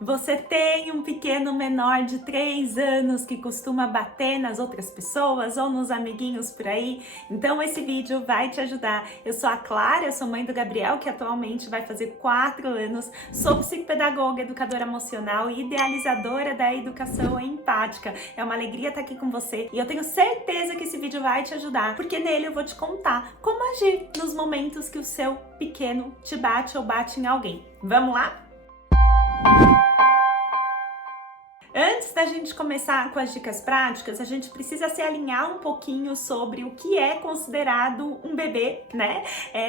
Você tem um pequeno menor de 3 anos que costuma bater nas outras pessoas ou nos amiguinhos por aí? Então esse vídeo vai te ajudar. Eu sou a Clara, eu sou mãe do Gabriel, que atualmente vai fazer 4 anos. Sou psicopedagoga, educadora emocional e idealizadora da educação empática. É uma alegria estar aqui com você e eu tenho certeza que esse vídeo vai te ajudar, porque nele eu vou te contar como agir nos momentos que o seu pequeno te bate ou bate em alguém. Vamos lá? Antes da gente começar com as dicas práticas, a gente precisa se alinhar um pouquinho sobre o que é considerado um bebê, né?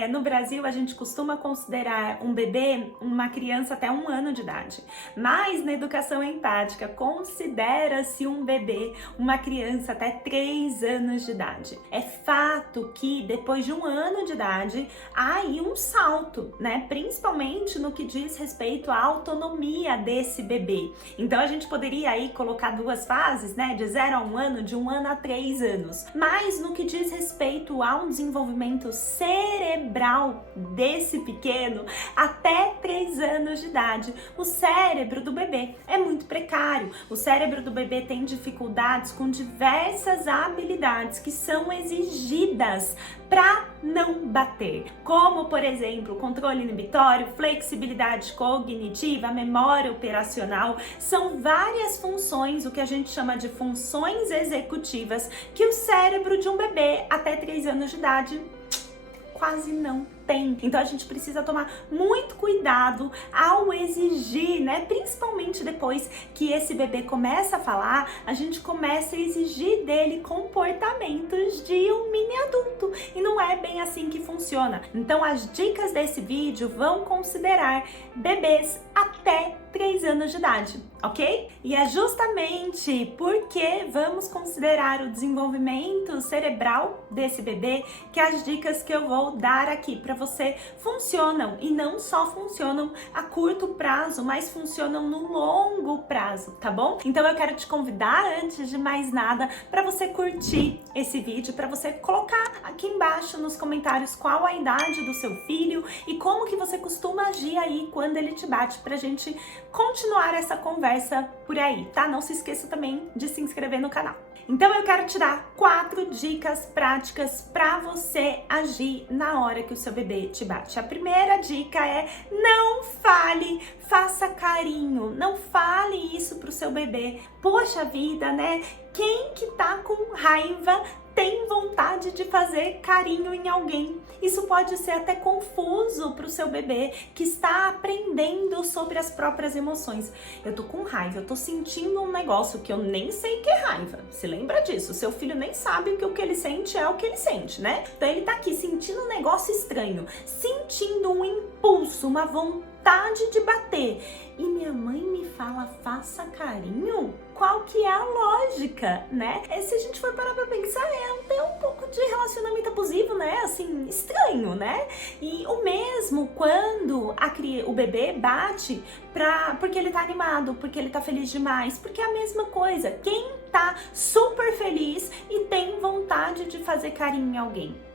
No Brasil, a gente costuma considerar um bebê uma criança até 1 ano de idade. Mas na educação empática, considera-se um bebê uma criança até 3 anos de idade. É fato que depois de 1 ano de idade, há aí um salto, né? Principalmente no que diz respeito à autonomia desse bebê. Então, a gente poderia aí colocar 2 fases, né, de 0 a 1 ano, de 1 ano a 3 anos. Mas no que diz respeito ao desenvolvimento cerebral desse pequeno, até 3 anos de idade, o cérebro do bebê é muito precário. O cérebro do bebê tem dificuldades com diversas habilidades que são exigidas para não bater, como por exemplo, controle inibitório, flexibilidade cognitiva, memória operacional. São várias funções, o que a gente chama de funções executivas, que o cérebro de um bebê até 3 anos de idade quase não tem. Então a gente precisa tomar muito cuidado ao exigir, né? Principalmente depois que esse bebê começa a falar, a gente começa a exigir dele comportamentos de um mini adulto. E não é bem assim que funciona. Então as dicas desse vídeo vão considerar bebês até 3 anos de idade, ok? E é justamente porque vamos considerar o desenvolvimento cerebral desse bebê que as dicas que eu vou dar aqui para você funcionam, e não só funcionam a curto prazo, mas funcionam no longo prazo, tá bom? Então eu quero te convidar, antes de mais nada, para você curtir esse vídeo, para você colocar aqui embaixo nos comentários qual a idade do seu filho e como que você costuma agir aí quando ele te bate, pra gente continuar essa conversa por aí, tá? Não se esqueça também de se inscrever no canal. Então eu quero te dar 4 dicas práticas para você agir na hora que o seu bebê te bate. A primeira dica é: não fale, faça carinho. Não fale isso pro seu bebê. Poxa vida, né? Quem que tá com raiva tem vontade de fazer carinho em alguém? Isso pode ser até confuso para o seu bebê que está aprendendo sobre as próprias emoções. Eu tô com raiva, eu tô sentindo um negócio que eu nem sei que é raiva. Se lembra disso? Seu filho nem sabe que o que ele sente é o que ele sente, né? Então ele tá aqui sentindo um negócio estranho, sentindo um impulso, uma vontade de bater. E minha mãe me fala, faça carinho? Qual que é a lógica, né? Se a gente for parar pra pensar, é até um pouco de relacionamento abusivo, né? Assim, estranho, né? E o mesmo quando o bebê bate porque ele tá animado, porque ele tá feliz demais, porque é a mesma coisa. Quem tá super feliz e tem vontade de fazer carinho em alguém?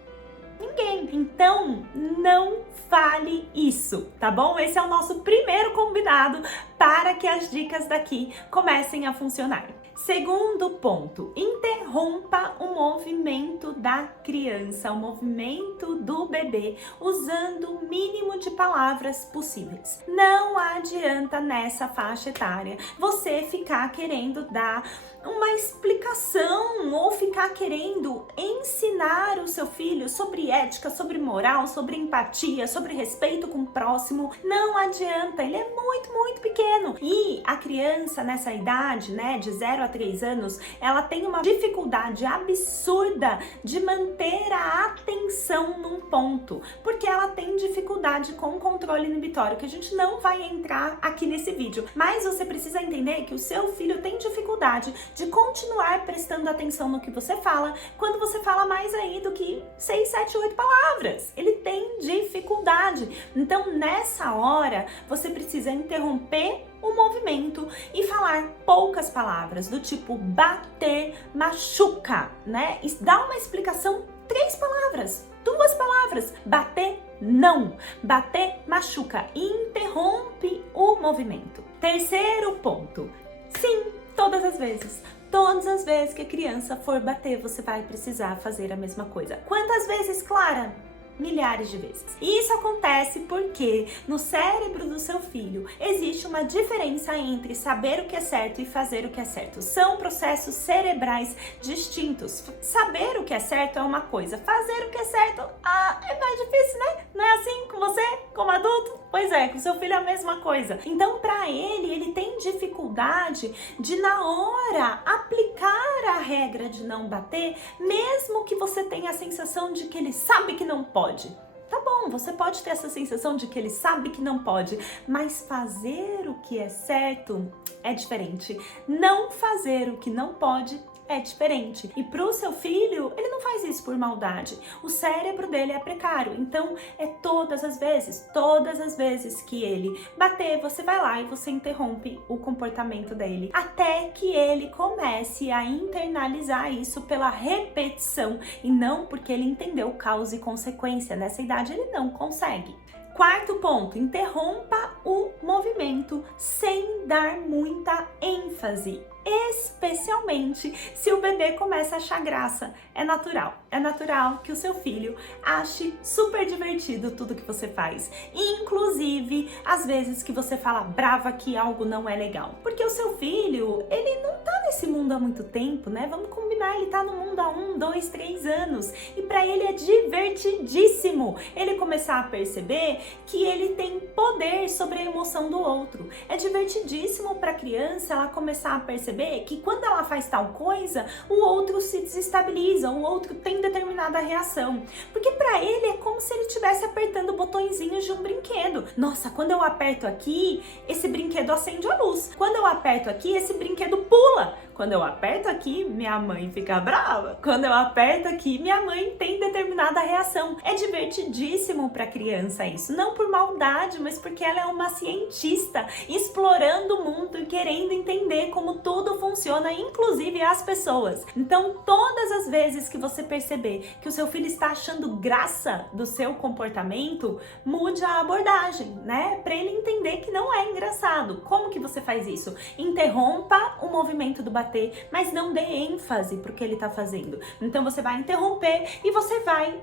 Ninguém. Então, não fale isso, tá bom? Esse é o nosso primeiro combinado para que as dicas daqui comecem a funcionar. Segundo ponto, interrompa o movimento da criança, o movimento do bebê, usando o mínimo de palavras possíveis. Não adianta nessa faixa etária você ficar querendo dar uma explicação ou ficar querendo ensinar o seu filho sobre ética, sobre moral, sobre empatia, sobre respeito com o próximo. Não adianta, ele é muito, muito pequeno. E a criança nessa idade, né, de 0 a 3 anos, ela tem uma dificuldade absurda de manter a atenção num ponto, porque ela tem dificuldade com o controle inibitório, que a gente não vai entrar aqui nesse vídeo. Mas você precisa entender que o seu filho tem dificuldade de continuar prestando atenção no que você fala, quando você fala mais aí do que 6, 7, 8 palavras. Ele tem dificuldade. Então, nessa hora, você precisa interromper o movimento e falar poucas palavras, do tipo bater machuca, né? E dá uma explicação, 3 palavras, 2 palavras, bater Não! Bater machuca, interrompe o movimento. Terceiro ponto. Sim, todas as vezes. Todas as vezes que a criança for bater, você vai precisar fazer a mesma coisa. Quantas vezes, Clara? Milhares de vezes. E isso acontece porque no cérebro do seu filho existe uma diferença entre saber o que é certo e fazer o que é certo. São processos cerebrais distintos. Saber o que é certo é uma coisa, fazer o que é certo é mais difícil, né? Não é assim com você, como adulto? Pois é, com seu filho é a mesma coisa. Então, para ele tem dificuldade de na hora aplicar a regra de não bater, mesmo que você tenha a sensação de que ele sabe que não pode. Tá bom, você pode ter essa sensação de que ele sabe que não pode, mas fazer o que é certo é diferente. Não fazer o que não pode é diferente. E pro seu filho, ele não faz isso por maldade. O cérebro dele é precário. Então, é todas as vezes que ele bater, você vai lá e você interrompe o comportamento dele. Até que ele comece a internalizar isso pela repetição e não porque ele entendeu causa e consequência. Nessa idade, ele não consegue. Quarto ponto, interrompa o movimento sem dar muita ênfase. Especialmente se o bebê começa a achar graça. É natural que o seu filho ache super divertido tudo que você faz. Inclusive, às vezes que você fala brava que algo não é legal. Porque o seu filho, ele não tá nesse mundo há muito tempo, né? Vamos combinar, ele tá no mundo há 1, 2, 3 anos. E pra ele é divertidíssimo ele começar a perceber que ele tem poder sobre a emoção do outro. É divertidíssimo pra criança ela começar a perceber que quando ela faz tal coisa, o outro se desestabiliza, o outro tem determinada reação. Porque pra ele é como se ele estivesse apertando botõezinhos de um brinquedo. Nossa, quando eu aperto aqui, esse brinquedo acende a luz. Quando eu aperto aqui, esse brinquedo pula. Quando eu aperto aqui, minha mãe fica brava. Quando eu aperto aqui, minha mãe tem determinada reação. É divertidíssimo para a criança isso. Não por maldade, mas porque ela é uma cientista explorando o mundo e querendo entender como tudo funciona, inclusive as pessoas. Então, todas as vezes que você perceber que o seu filho está achando graça do seu comportamento, mude a abordagem, né? Para ele entender que não é engraçado. Como que você faz isso? Interrompa o movimento do bater, mas não dê ênfase pro que ele tá fazendo. Então você vai interromper e você vai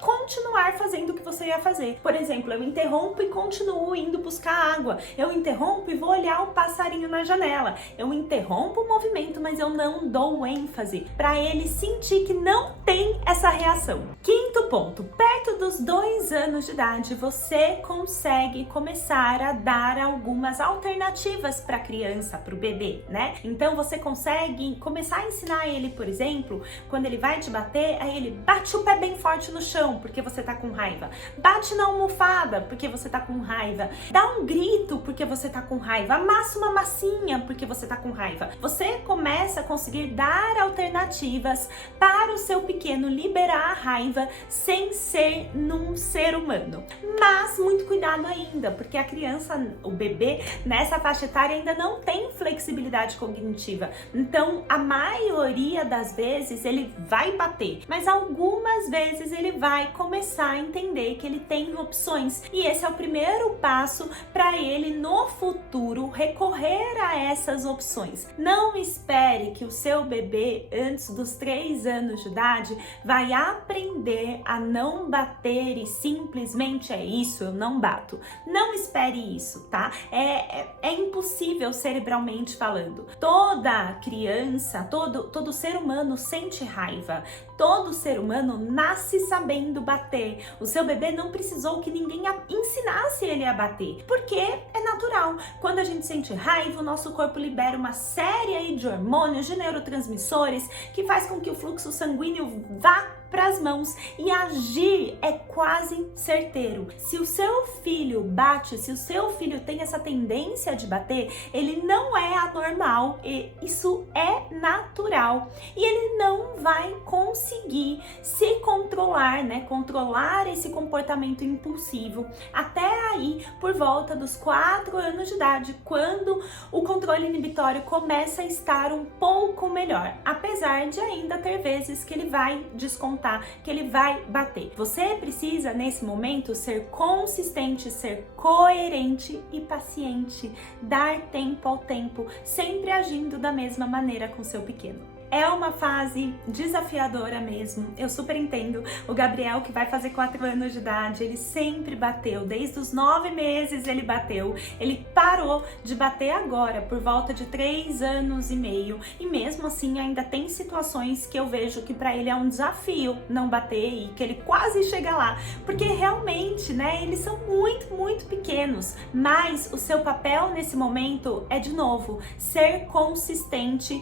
continuar fazendo o que você ia fazer. Por exemplo, eu interrompo e continuo indo buscar água. Eu interrompo e vou olhar o passarinho na janela. Eu interrompo o movimento, mas eu não dou ênfase para ele sentir que não tem essa reação. Quinto ponto, perto dos 2 anos de idade, você consegue começar a dar algumas alternativas para a criança, para o bebê, né? Então você consegue começar a ensinar ele, por exemplo, quando ele vai te bater, aí ele bate o pé bem forte no chão, porque você tá com raiva. Bate na almofada, porque você tá com raiva. Dá um grito, porque você tá com raiva. Amassa uma massinha, porque você tá com raiva. Você começa a conseguir dar alternativas para o seu pequeno liberar a raiva sem ser num ser humano. Mas muito cuidado ainda, porque a criança, o bebê, nessa faixa etária ainda não tem flexibilidade cognitiva. Então, a maioria das vezes ele vai bater, mas algumas vezes ele vai começar a entender que ele tem opções. E esse é o primeiro passo para ele no futuro recorrer a essas opções. Não espere que o seu bebê, antes dos 3 anos de idade, vai aprender a não bater e simplesmente é isso, eu não bato. Não espere isso, tá? É impossível cerebralmente falando. Toda criança, todo ser humano sente raiva. Todo ser humano nasce sabendo bater. O seu bebê não precisou que ninguém ensinasse ele a bater, porque é natural. Quando a gente sente raiva, o nosso corpo libera uma série aí de hormônios, de neurotransmissores, que faz com que o fluxo sanguíneo vá para as mãos e agir é quase certeiro. Se o seu filho bate, se o seu filho tem essa tendência de bater, ele não é anormal, isso é natural e ele não vai conseguir se controlar, né? Controlar esse comportamento impulsivo até aí por volta dos 4 anos de idade, quando o controle inibitório começa a estar um pouco melhor, apesar de ainda ter vezes que ele vai descontrolar descontar, que ele vai bater. Você precisa, nesse momento, ser consistente, ser coerente e paciente, dar tempo ao tempo, sempre agindo da mesma maneira com seu pequeno. É uma fase desafiadora mesmo, eu super entendo. O Gabriel, que vai fazer 4 anos de idade, ele sempre bateu, desde os 9 meses ele bateu. Ele parou de bater agora, por volta de 3 anos e meio, e mesmo assim ainda tem situações que eu vejo que para ele é um desafio não bater e que ele quase chega lá, porque realmente, né, eles são muito pequenos, mas o seu papel nesse momento é, de novo, ser consistente,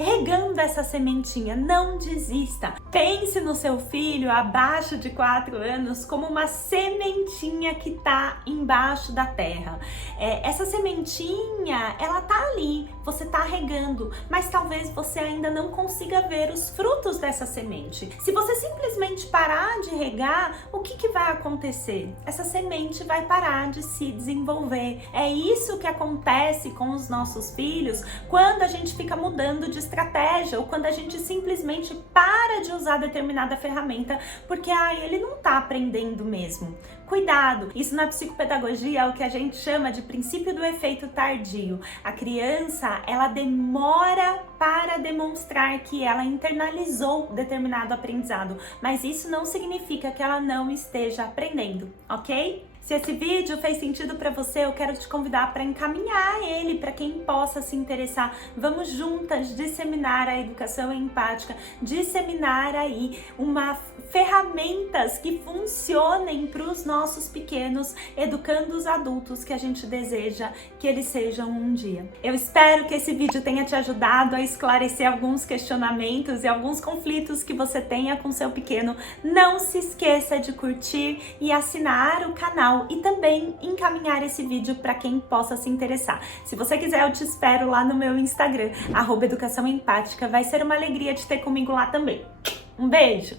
regando essa sementinha. Não desista. Pense no seu filho abaixo de 4 anos como uma sementinha que tá embaixo da terra. Essa sementinha, ela tá ali, você tá regando, mas talvez você ainda não consiga ver os frutos dessa semente. Se você simplesmente parar de regar, o que vai acontecer? Essa semente vai parar de se desenvolver. É isso que acontece com os nossos filhos quando a gente fica mudando de estratégia ou quando a gente simplesmente para de usar determinada ferramenta porque ele não tá aprendendo mesmo. Cuidado! Isso na psicopedagogia é o que a gente chama de princípio do efeito tardio. A criança, ela demora para demonstrar que ela internalizou determinado aprendizado, mas isso não significa que ela não esteja aprendendo, ok? Se esse vídeo fez sentido para você, eu quero te convidar para encaminhar ele para quem possa se interessar. Vamos juntas disseminar a educação empática, disseminar aí ferramentas que funcionem para os nossos pequenos, educando os adultos que a gente deseja que eles sejam um dia. Eu espero que esse vídeo tenha te ajudado a esclarecer alguns questionamentos e alguns conflitos que você tenha com seu pequeno. Não se esqueça de curtir e assinar o canal e também encaminhar esse vídeo para quem possa se interessar. Se você quiser, eu te espero lá no meu Instagram, @educaçãoempática. Vai ser uma alegria te ter comigo lá também. Um beijo!